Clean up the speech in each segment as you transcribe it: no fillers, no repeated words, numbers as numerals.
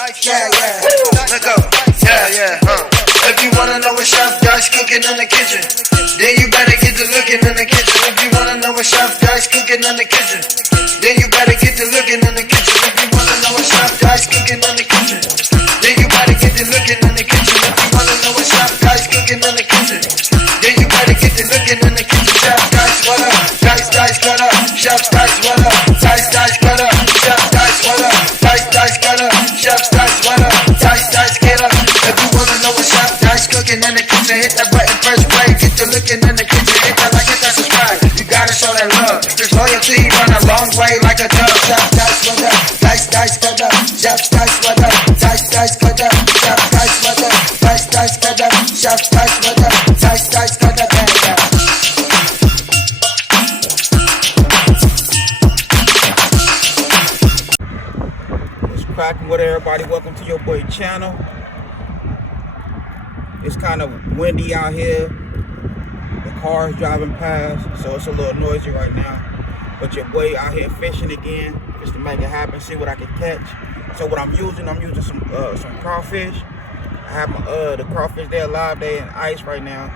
yeah. Let go. Yeah. If you wanna know what Chef Dice cooking in the kitchen, then you better get to looking in the kitchen. If you wanna know what Chef Dice cooking in the kitchen, then you better get to looking in the kitchen. If you wanna know what Chef Dice cooking in the kitchen, then you better get to looking in the kitchen. If you wanna know what Chef Dice cooking in the kitchen, then you better get to looking in the kitchen. Chef Dice, what up? Dice, what up? Chef Dice, what up? Dice, what up? Chef Dice, what up? Dice, what up? Chef Dice, what up? Dice, get up. If you wanna know what Chef Dice cooking in the kitchen, hit that button first play. Get to looking in the kitchen, hit that like, hit that subscribe. You gotta show that love. There's loyalty run a long way like a dove. Chef Dice, what up? Dice, what up? Chef Dice, what up? Dice, what up? Chef Dice, what up? Dice, what up? Chef Dice, what up? Dice, what up? Cracking with everybody. Welcome to your boy channel. It's kind of windy out here. The car's driving past, so it's a little noisy right now. But your boy out here fishing again, just to make it happen, see what I can catch. So what I'm using some crawfish. I have my, the crawfish there live, they in ice right now,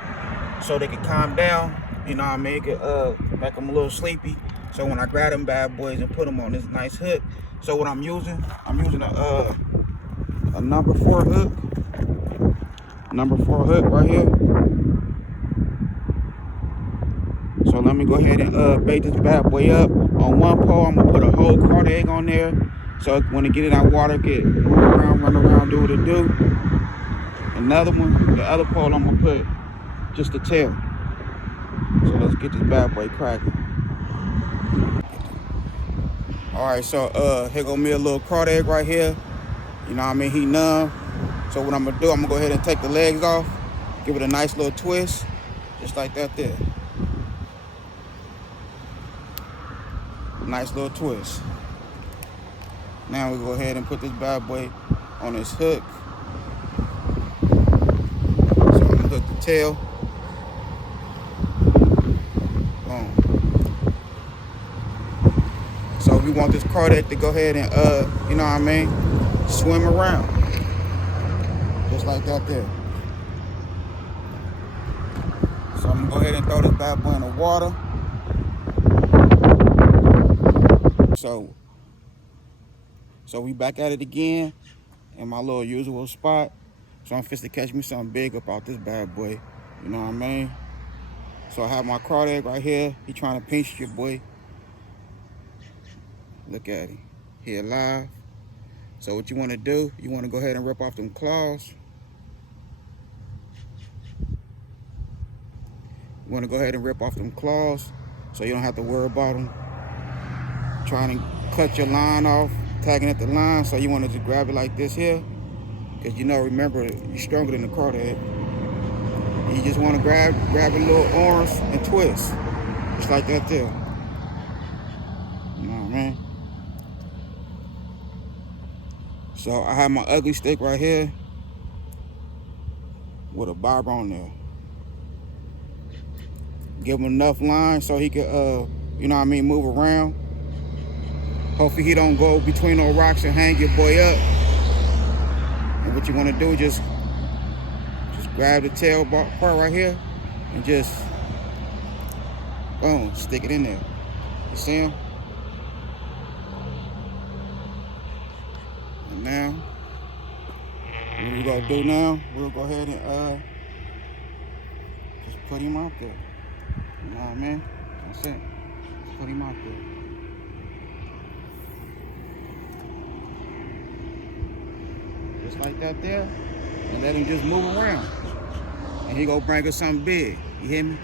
so they can calm down. You know what I mean? It could make them a little sleepy. So when I grab them bad boys and put them on this nice hook. So what I'm using a number 4 hook. Number 4 hook right here. So let me go ahead and bait this bad boy up. On one pole, I'm gonna put a whole crawdad egg on there. So when it get in that water, run around, do what it do. Another one, the other pole, I'm gonna put just the tail. So let's get this bad boy cracking. Alright, so here go me a little crawdad egg right here. You know what I mean? He numb. So what I'm gonna do, I'm gonna go ahead and take the legs off, give it a nice little twist, just like that there. Nice little twist. Now we go ahead and put this bad boy on this hook. So I'm gonna hook the tail. Boom. So we want this crawdad to go ahead and you know what I mean, swim around. Just like that there. So I'm gonna go ahead and throw this bad boy in the water. So we back at it again in my little usual spot. So I'm fixing to catch me something big up out this bad boy. You know what I mean? So I have my crawdad right here. He trying to pinch your boy. Look at him. He alive. So what you want to do, you want to go ahead and rip off them claws. You want to go ahead and rip off them claws so you don't have to worry about them trying to cut your line off, tagging at the line. So you want to just grab it like this here, because you know, remember, you're stronger than the crawdad. You just want to grab a little arms and twist, just like that there. You know what I mean? So I have my ugly stick right here with a barb on there. Give him enough line so he could, you know what I mean, move around. Hopefully he don't go between those rocks and hang your boy up. And what you want to do, just grab the tail part right here and just, boom, stick it in there. You see him? And now, what we're gonna do now, we'll go ahead and just put him out there. You know what I mean? That's it. Just put him out there. Just like that there. And let him just move around. And he gonna bring us something big. You hear me?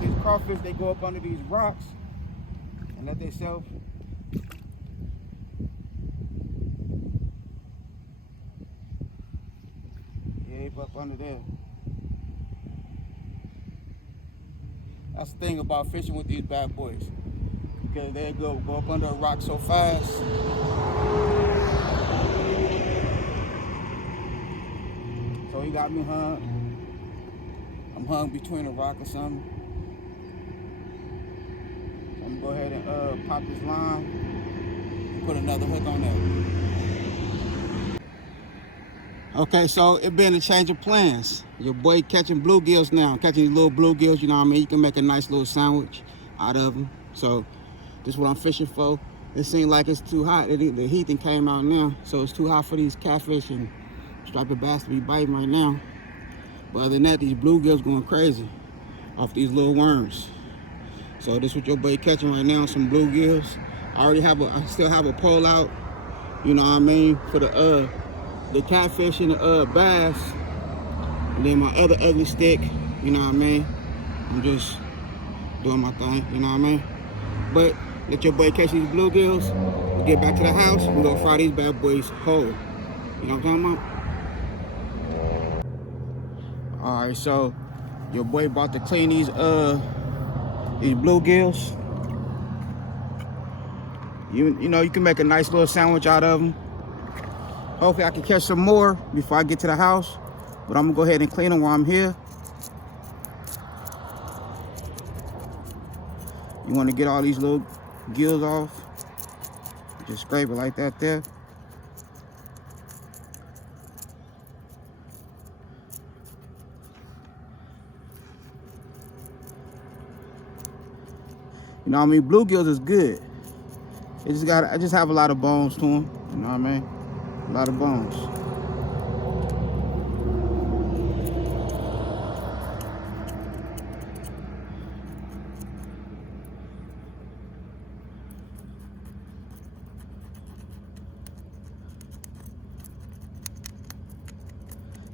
These crawfish, they go up under these rocks and let themselves up under there. That's the thing about fishing with these bad boys, because they go up under a rock so fast. So he got me hung. I'm hung between a rock or something. So I'm gonna go ahead and pop this line and put another hook on there. Okay, so it been a change of plans. Your boy catching bluegills now. Catching these little bluegills, you know what I mean? You can make a nice little sandwich out of them. So this is what I'm fishing for. It seems like it's too hot. The heat then came out now, so it's too hot for these catfish and striped bass to be biting right now. But other than that, these bluegills going crazy off these little worms. So this is what your boy catching right now, some bluegills. I still have a pole out, you know what I mean, for the catfish and the bass. And then my other ugly stick, you know what I mean. I'm just doing my thing, you know what I mean. But let your boy catch these bluegills. We'll get back to the house. We're gonna fry these bad boys whole. You know what I'm talking about? All right, so your boy about to clean these bluegills. You know, you can make a nice little sandwich out of them. Hopefully I can catch some more before I get to the house, but I'm gonna go ahead and clean them while I'm here. You wanna get all these little gills off, just scrape it like that there. You know what I mean? Bluegills is good. I just have a lot of bones to them, you know what I mean? A lot of bones.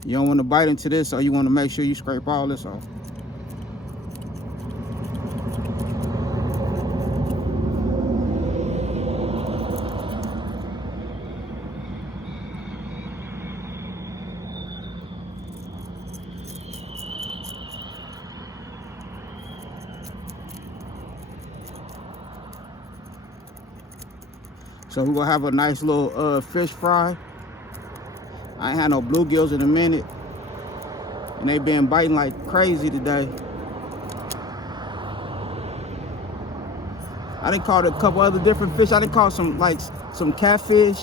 You don't want to bite into this, so you want to make sure you scrape all this off. So we're gonna have a nice little fish fry. I ain't had no bluegills in a minute, and they been biting like crazy today. I done caught a couple other different fish. I done caught some catfish.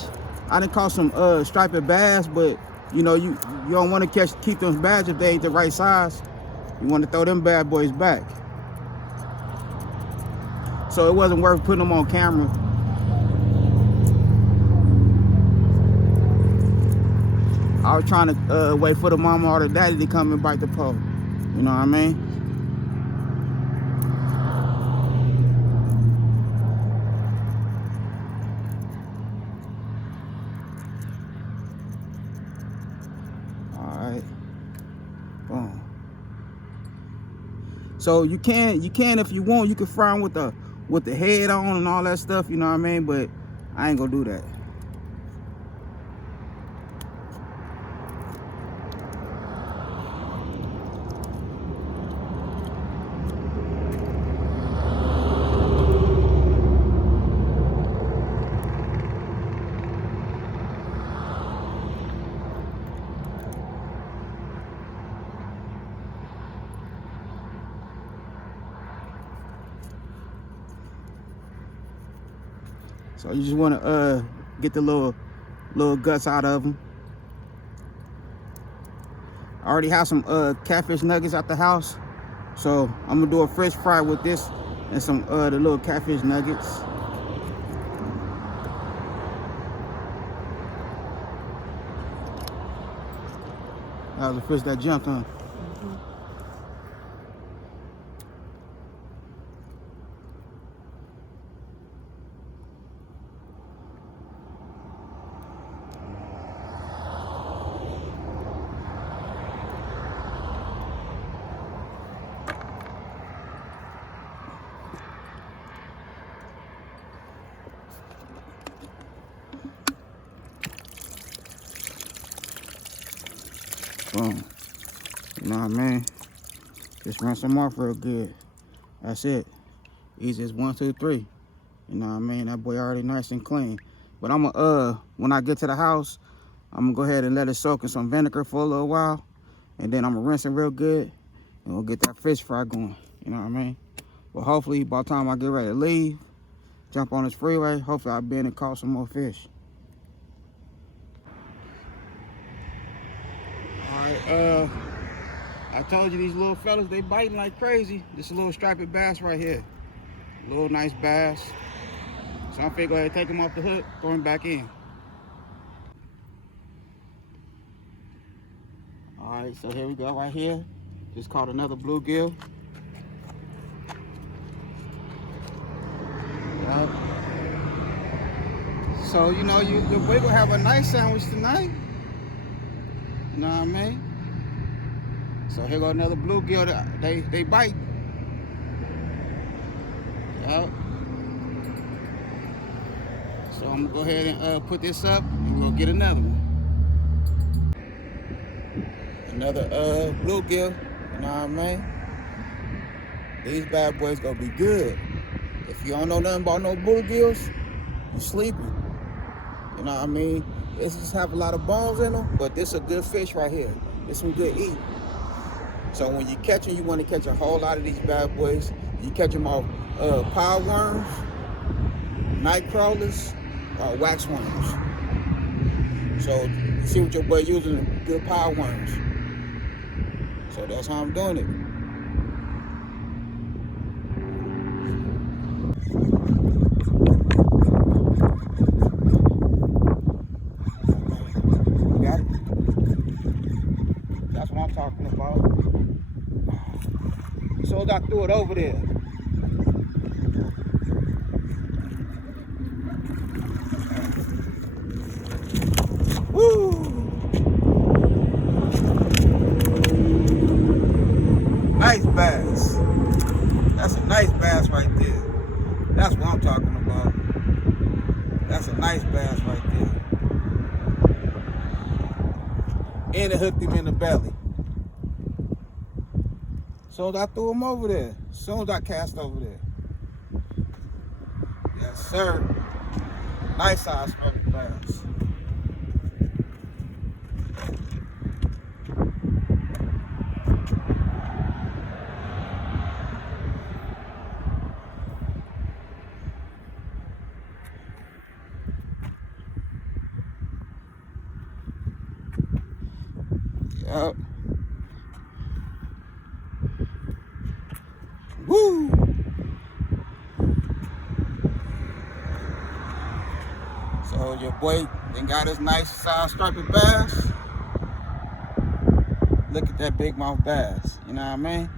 I done caught some striped bass, but you know, you don't want to keep them bass if they ain't the right size. You want to throw them bad boys back. So it wasn't worth putting them on camera. I was trying to wait for the mama or the daddy to come and bite the pole. You know what I mean? All right. Boom. So you can if you want, you can fry them with the head on and all that stuff. You know what I mean? But I ain't gonna do that. So you just want to get the little guts out of them. I already have some catfish nuggets at the house, so I'm gonna do a fish fry with this and some the little catfish nuggets. That was the fish that jumped on. Boom. You know what I mean? Just rinse them off real good. That's it. Easy as 1, 2, 3. You know what I mean? That boy already nice and clean. But I'm gonna, when I get to the house, I'm gonna go ahead and let it soak in some vinegar for a little while. And then I'm gonna rinse it real good. And we'll get that fish fry going. You know what I mean? But hopefully, by the time I get ready to leave, jump on this freeway, hopefully I'll be in and caught some more fish. Alright, I told you these little fellas, they biting like crazy. This a little striped bass right here. Little nice bass. So I'm finna go ahead and take him off the hook, throw him back in. Alright, so here we go right here. Just caught another bluegill. So, you know, your boy gonna have a nice sandwich tonight. You know what I mean? So here go another bluegill. They bite. Yep. So I'm gonna go ahead and put this up and we'll get another one. Another bluegill. You know what I mean? These bad boys gonna be good. If you don't know nothing about no bluegills, you're sleeping. You know what I mean? This just have a lot of bones in them, but this is a good fish right here. This some good eat. So when you catch them, you want to catch a whole lot of these bad boys. You catch them off power worms, night crawlers, or wax worms. So you see what your boy using, good power worms. So that's how I'm doing it. Got it? That's what I'm talking about. So I threw it over there. Woo! Nice bass. That's a nice bass right there. That's what I'm talking about. That's a nice bass right there. And it hooked him in the belly. So I threw him over there. As soon as I cast over there. Yes, sir. Nice size bass. Yep. Woo! So your boy then got his nice size striped bass. Look at that big mouth bass. You know what I mean?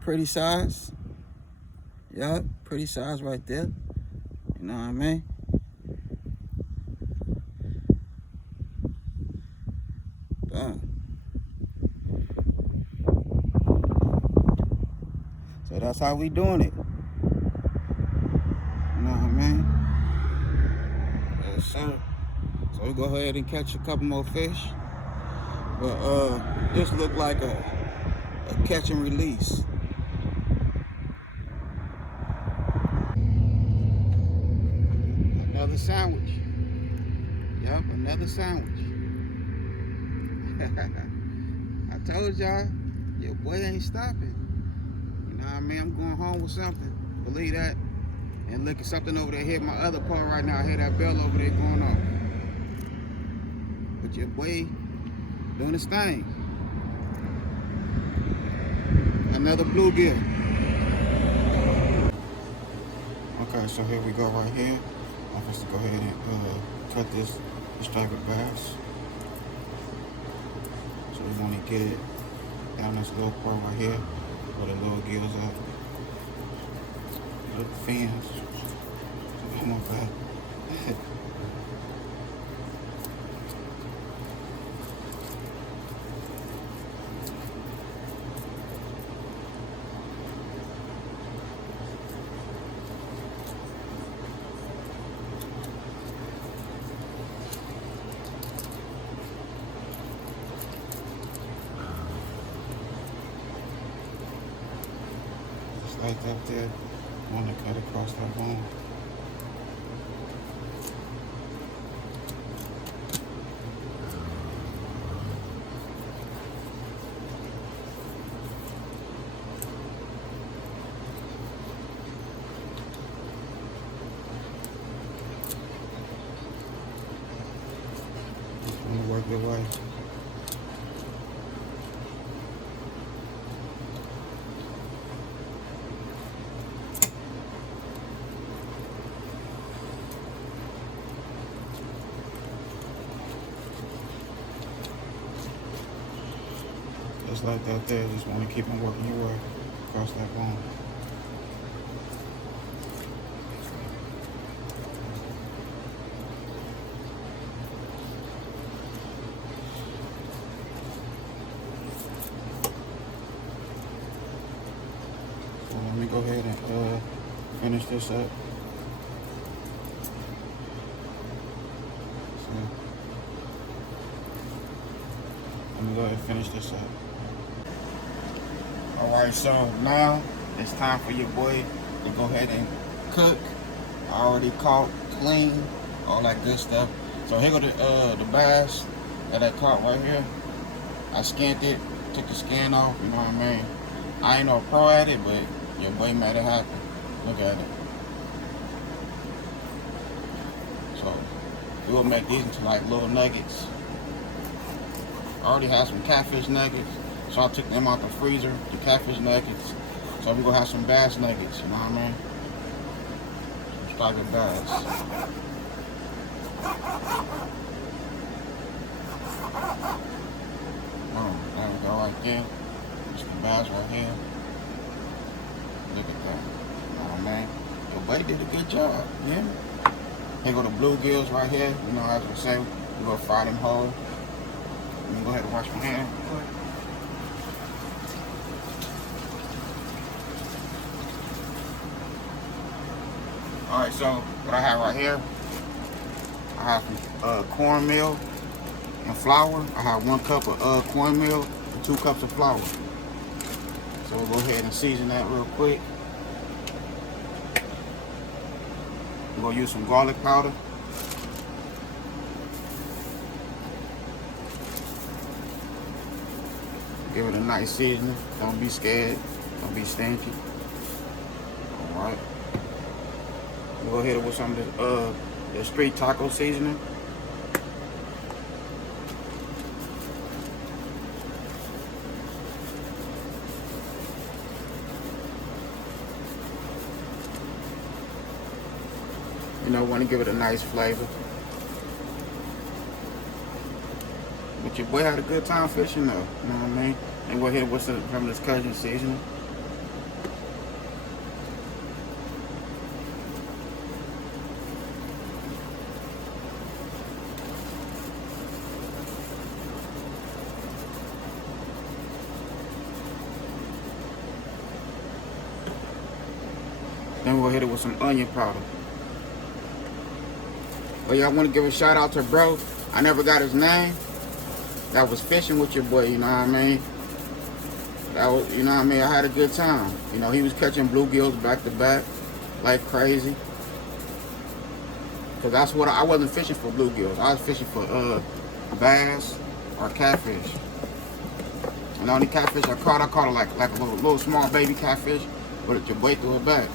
Pretty size. Yep, pretty size right there. You know what I mean? So that's how we doing it. You know what I mean? Yes, sir. So we go ahead and catch a couple more fish. But this look like a catch and release. Another sandwich. Yep, another sandwich. I told y'all, your boy ain't stopping. You know what I mean? I'm going home with something. Believe that. And look at something over there hit my other part right now. I hear that bell over there going off. But your boy doing his thing. Another bluegill. Okay, so here we go right here. I'm supposed to go ahead and cut this striped bass. So we want to get it down this little part right here where the little gills at. Little fins. Come on, back. like that there. I want to cut across that bone. Just want to work your way. Just like that there, just want to keep on working your way across that bone. So let me go ahead and finish this up. So, let me go ahead and finish this up. Alright, so now it's time for your boy to go ahead and cook. I already caught, clean, all that good stuff. So here go the bass that I caught right here. I skinned it, took the skin off, you know what I mean? I ain't no pro at it, but your boy made it happen. Look at it. So we'll make these into like little nuggets. I already have some catfish nuggets. So I took them out the freezer, the catfish nuggets. So we're gonna have some bass nuggets, you know what I mean? Some striped bass. Oh, there we go right there. There's the bass right here. Look at that. You know what I mean? Your buddy did a good job, yeah? Here go the bluegills right here. You know, as we say, we're gonna fry them whole. Let me go ahead and wash my hands. Alright, so what I have right here, I have some cornmeal and flour. I have 1 cup of cornmeal and 2 cups of flour. So we'll go ahead and season that real quick. We're going to use some garlic powder. Give it a nice seasoning. Don't be scared. Don't be stinky. Alright. We'll go ahead with some of the street taco seasoning. You know, want to give it a nice flavor. But your boy had a good time fishing though, you know what I mean? And go ahead with some of this CAJUN seasoning. Then we'll hit it with some onion powder. But yeah, I want to give a shout out to bro. I never got his name. That was fishing with your boy, you know what I mean? That was, you know what I mean? I had a good time. You know, he was catching bluegills back to back like crazy. Cause that's what I wasn't fishing for bluegills. I was fishing for bass or catfish. And the only catfish I caught it like a little small baby catfish, but your boy threw it back.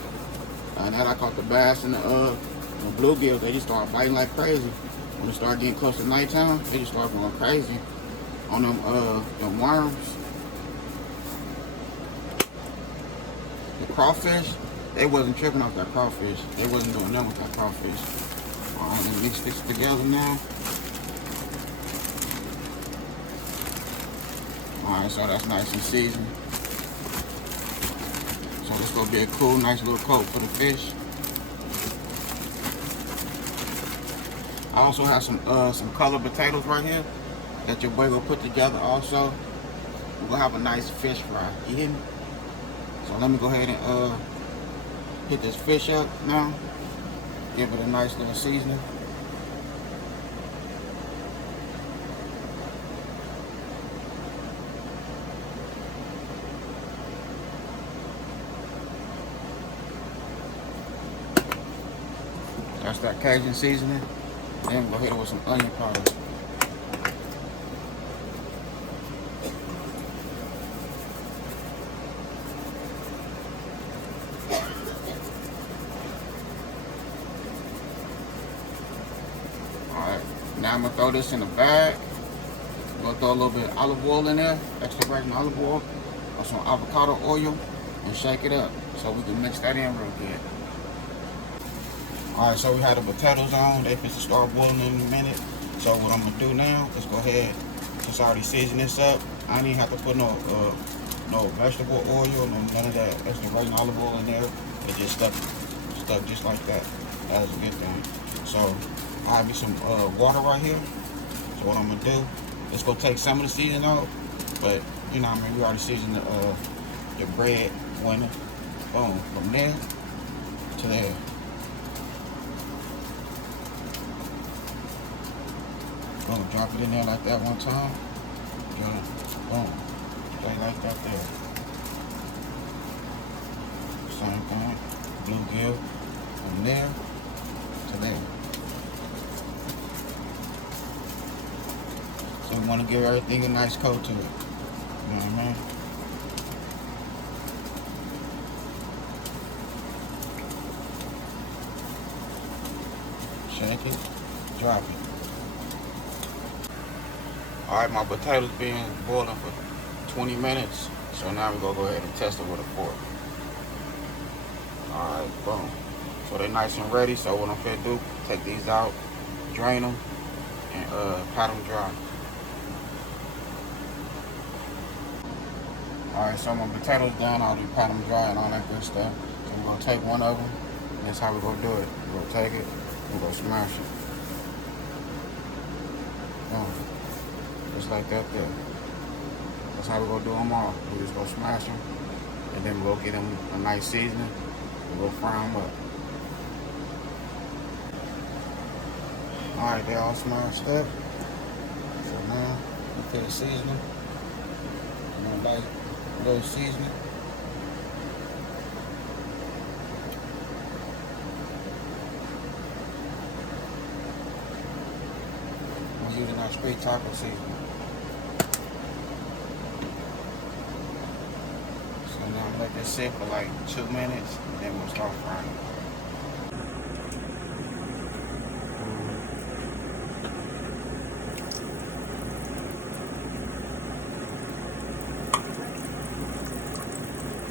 And then I caught the bass and the bluegills. They just started biting like crazy. When it started getting close to nighttime, they just started going crazy on them worms. The crawfish, they wasn't tripping off that crawfish. They wasn't doing nothing with that crawfish. Alright, let me mix this together now. Alright, so that's nice and seasoned. So this gonna be a cool, nice little coat for the fish. I also have some colored potatoes right here that your boy will put together also. We're gonna have a nice fish fry, you hear me? So let me go ahead and hit this fish up now. Give it a nice little seasoning. That's that Cajun seasoning. Then we'll hit it with some onion powder. Alright, now I'm gonna throw this in a bag. I'm gonna throw a little bit of olive oil in there, extra virgin olive oil, or some avocado oil, and shake it up so we can mix that in real good. Alright, so we have the potatoes on. They finna start boiling in a minute. So what I'm gonna do now is go ahead, just already season this up. I didn't even have to put no vegetable oil, none of that extra virgin olive oil in there. It just stuck just like that. That was a good thing. So I have me some water right here. So what I'm gonna do is go take some of the seasoning out, but you know what I mean, we already seasoned the bread winner. Boom, from there to there. Boom, drop it in there like that one time. Boom, straight like that there. Same thing, bluegill from there to there. So we want to give everything a nice coat to it. You know what I mean? Shake it, drop it. Alright, my potatoes been boiling for 20 minutes. So now we're gonna go ahead and test it with a fork. Alright, boom. So they're nice and ready. So what I'm gonna do, take these out, drain them, and pat them dry. Alright, so my potatoes done, I'll do pat them dry and all that good stuff. So we're gonna take one of them, and that's how we're gonna do it. We're gonna take it, we're gonna smash it. Boom. Just like that there. That's how we're gonna do them all. We're just gonna smash them, and then we'll get them a nice seasoning, and we'll fry them up. Alright, they're all smashed up. So now, we put the seasoning. I'm gonna like a little seasoning. I'm using our straight taco seasoning. So now I'm gonna let this sit for like 2 minutes, and then we'll start frying.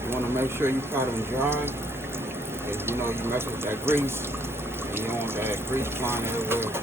You want to make sure you pat them dry, because you know you mess with that grease, and you don't want that grease flying everywhere.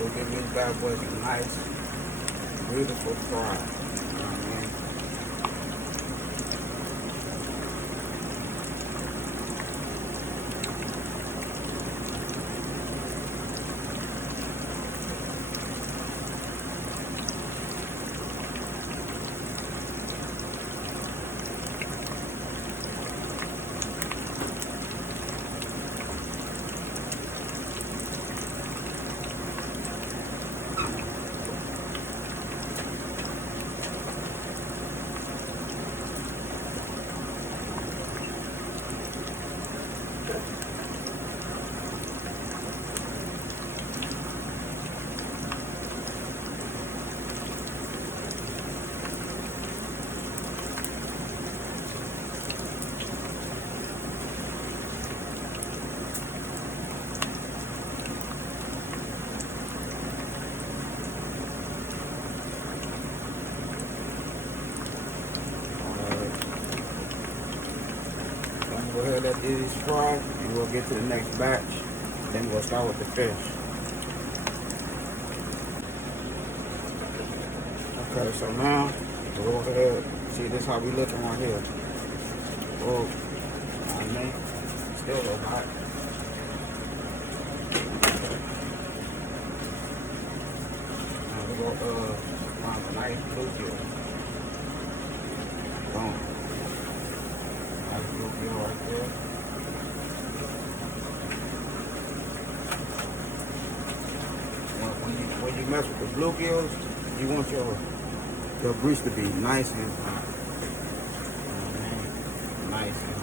We'll give these bad boys a nice, beautiful fry. You know what I mean? Go ahead and let these fry, and we'll get to the next batch. Then we'll start with the fish. Okay, so now we'll go ahead. See, this how we looking right here. Oh, I mean, still a little hot. Now we go a nice bluegill. Boom. Nice bluegill right there. When you mess with the bluegills, you want your grease to be nice and nice and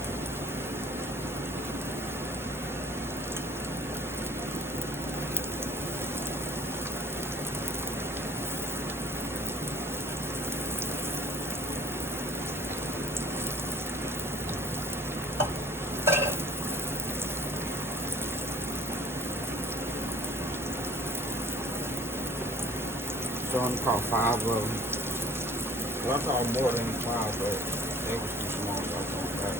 so I'm caught 5 of them. Well, I caught more than 5, but they was too small, so I caught that.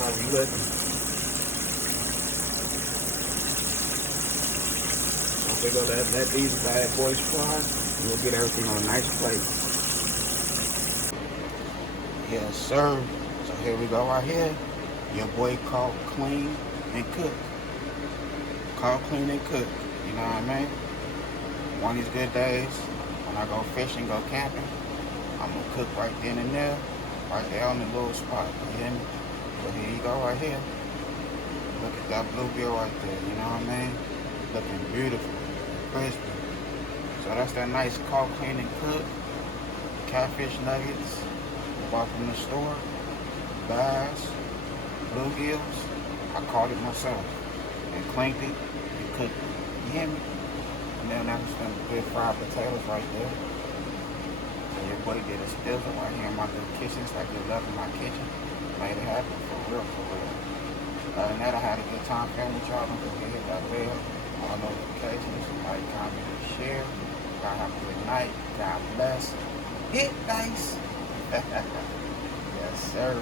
How we looking? I think I'll let these bad boys fry, and we'll get everything on a nice plate. Yes, sir. So here we go right here. Your boy caught, clean, and cook. Caught, clean, and cook. You know what I mean? One of these good days, when I go fishing, go camping, I'm gonna cook right then and there, right there on the little spot. You hear me? So here you go right here. Look at that bluegill right there, you know what I mean? Looking beautiful, crispy. So that's that nice caught, clean, and cook. Catfish nuggets, bought from the store. Bass, bluegills. I caught it myself. And cleaned it and cooked it. You hear me? And then that's some good fried potatoes right there. So your boy did a spizzle right here in my good kitchen. It's like you love in my kitchen. Made it happen for real, for real. Other than that, I had a good time filming with y'all. Don't forget to hit that bell, all notifications, like, comment, and share. Y'all have a good night. God bless. Hit nice. Yes, sir.